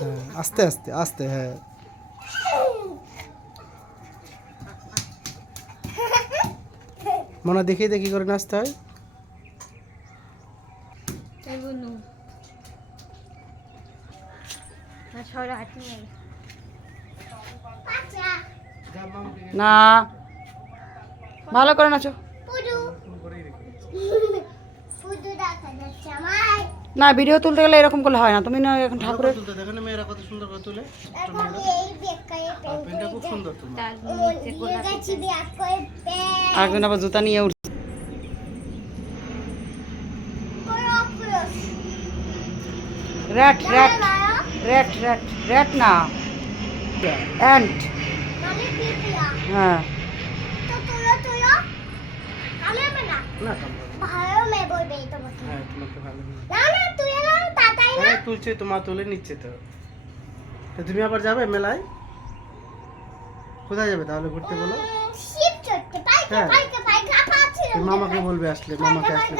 হ্যাঁ আস্তে আস্তে আস্তে হ্যাঁ। মনে দেখি দেখি করে নাচতে হয়। না ভালো করে নাচো। পুজো পুজো দেখা যাচ্ছে আমার। না ভিডিও তুলতে গেলে এরকম করলে হয় না। তুমি না এখন ঠাকুরের তুলতে দেখো না মেয়েরা কত সুন্দর করে তুলে। পেনটা খুব সুন্দর তোমার। আরেকজন আবার জুতা নিয়ে উঠছে। Rat rat rat rat rat না অ্যান্ট হ্যাঁ। না না কামড়াবে না। ভালো মেয়ে বলবে তোমাকে হ্যাঁ তোমাকে ভালো না না তুই না তাতাই না হ্যাঁ তুলছে তোমার তুলে নিচ্ছে তো। তো তুমি আবার যাবে মেলায়? কোথায় যাবে তাহলে ঘুরতে বলো? হ্যাঁ। মামাকে বলবে আসলে মামাকে আসলে